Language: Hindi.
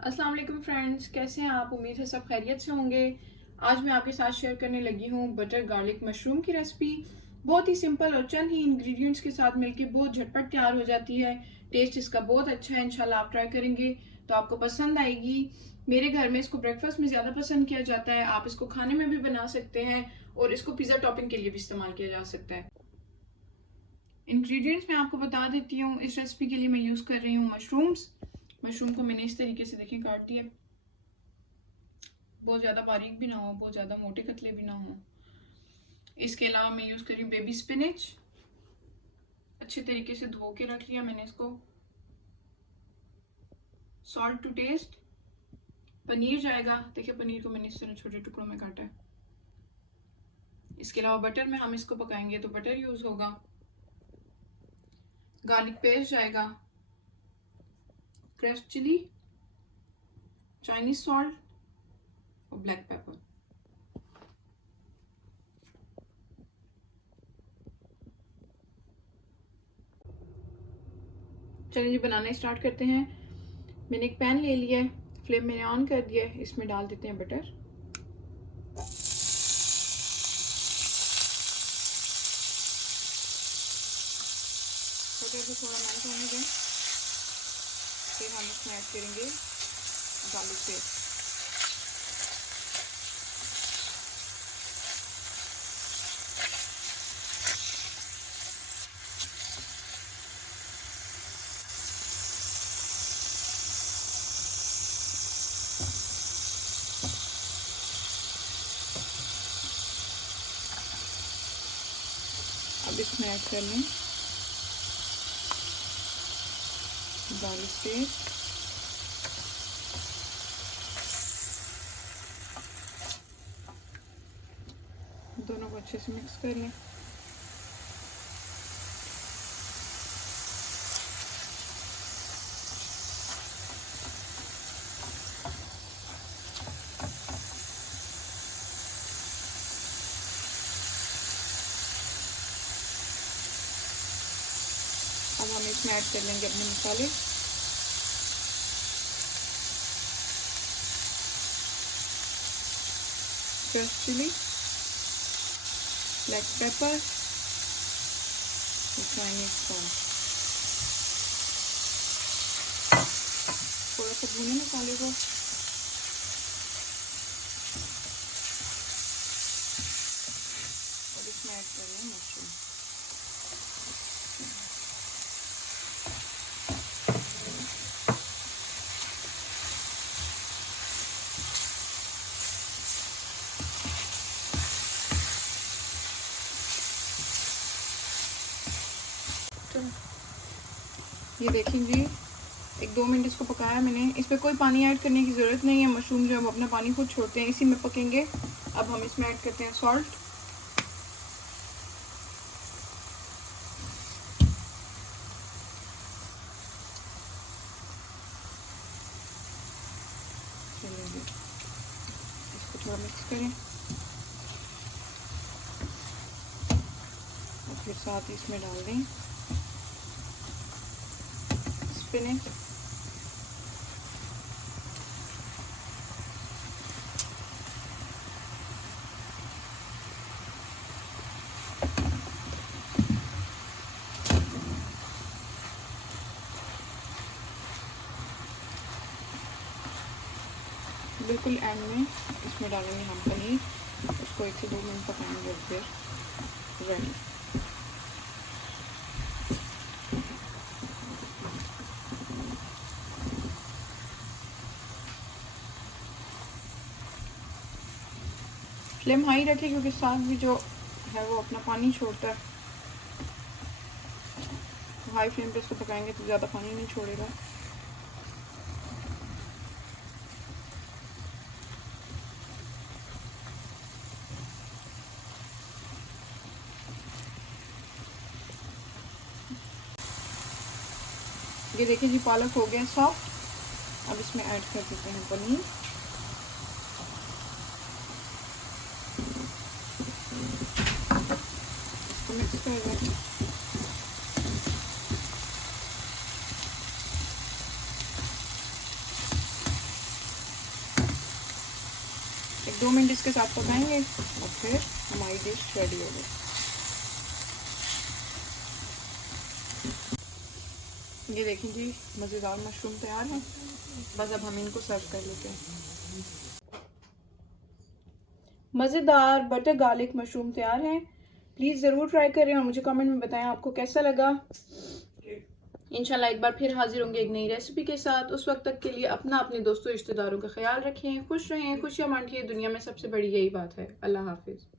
अस्सलाम वालेकुम फ्रेंड्स, कैसे हैं आप? उम्मीद है सब खैरियत से होंगे। आज मैं आपके साथ शेयर करने लगी हूँ बटर गार्लिक मशरूम की रेसिपी। बहुत ही सिंपल और चंद ही इंग्रेडिएंट्स के साथ मिलके बहुत झटपट तैयार हो जाती है। टेस्ट इसका बहुत अच्छा है। इंशाल्लाह आप ट्राई करेंगे तो आपको पसंद आएगी। मेरे घर में इसको ब्रेकफास्ट में ज़्यादा पसंद किया जाता है। आप इसको खाने में भी बना सकते हैं और इसको पिज़्ज़ा टॉपिंग के लिए भी इस्तेमाल किया जा सकता है। इंग्रेडिएंट्स मैं आपको बता देती हूँ। इस रेसिपी के लिए मैं यूज़ कर रही हूँ मशरूम्स। मशरूम को मैंने इस तरीके से देखिए काट दिया। बहुत ज़्यादा बारीक भी ना हो, बहुत ज़्यादा मोटे कतले भी ना हो। इसके अलावा मैं यूज़ कर रही हूँ बेबी स्पिनच। अच्छे तरीके से धो के रख लिया मैंने इसको। Salt to test. पनीर जाएगा। देखिए पनीर को मैंने इस तरह छोटे टुकड़ों में काटा है। इसके अलावा बटर में हम इसको पकाएंगे तो बटर यूज़ होगा। गार्लिक पेस्ट जाएगा। क्रश्ड चिली, चाइनीज सॉल्ट और ब्लैक पेपर। चलिए जी बनाना स्टार्ट करते हैं। मैंने एक पैन ले लिया है, फ्लेम मैंने ऑन कर दिया है। इसमें डाल देते हैं बटर। बटर को थोड़ा मेल्ट होने दें, फिर हम इसमें ऐड करेंगे गार्लिक पेस्ट। अब इसमें ऐड कर लें गार्लिक पेस्ट, दोनों को अच्छे से मिक्स कर लें। अब हम इसमें ऐड कर लेंगे अपने मसाले। क्रश्ड चिली, ब्लैक पेपर और चाइनीज सॉल्ट। थोड़ा सा भूने मसाले को। और इसमें ऐड कर लें मशरूम। ये देखिए जी, 1-2 मिनट इसको पकाया मैंने। इसमें कोई पानी ऐड करने की ज़रूरत नहीं है। मशरूम जो है वो अपना पानी खुद छोड़ते हैं, इसी में पकेंगे। अब हम इसमें ऐड करते हैं सॉल्ट। चलिए इसको थोड़ा मिक्स करें और फिर साथ ही इसमें डाल दें स्पिनच। बिल्कुल एंड में इसमें डालेंगे हम पनीर। उसको 1 से 2 मिनट पकाएंगे और फिर रेडी। फ्लेम हाई रखें क्योंकि साग भी जो है वो अपना पानी छोड़ता है। हाई फ्लेम पे इसको पकाएंगे तो ज़्यादा पानी नहीं छोड़ेगा। ये देखिए जी पालक हो गया सॉफ्ट। अब इसमें ऐड कर देते हैं पनीर। इसको मिक्स कर दें। 1-2 मिनट इसके साथ पकाएंगे और फिर हमारी डिश रेडी हो गई। ये देखें जी, मज़ेदार मशरूम तैयार हैं। बस अब हम इनको सर्व कर लेते हैं। मज़ेदार बटर गार्लिक मशरूम तैयार हैं। प्लीज़ ज़रूर ट्राई करें और मुझे कमेंट में बताएं आपको कैसा लगा। इंशाल्लाह एक बार फिर हाजिर होंगे एक नई रेसिपी के साथ। उस वक्त तक के लिए अपने दोस्तों रिश्तेदारों का ख्याल रखें, खुश रहें, खुशियाँ बांटिए। दुनिया में सबसे बड़ी यही बात है। अल्लाह हाफिज़।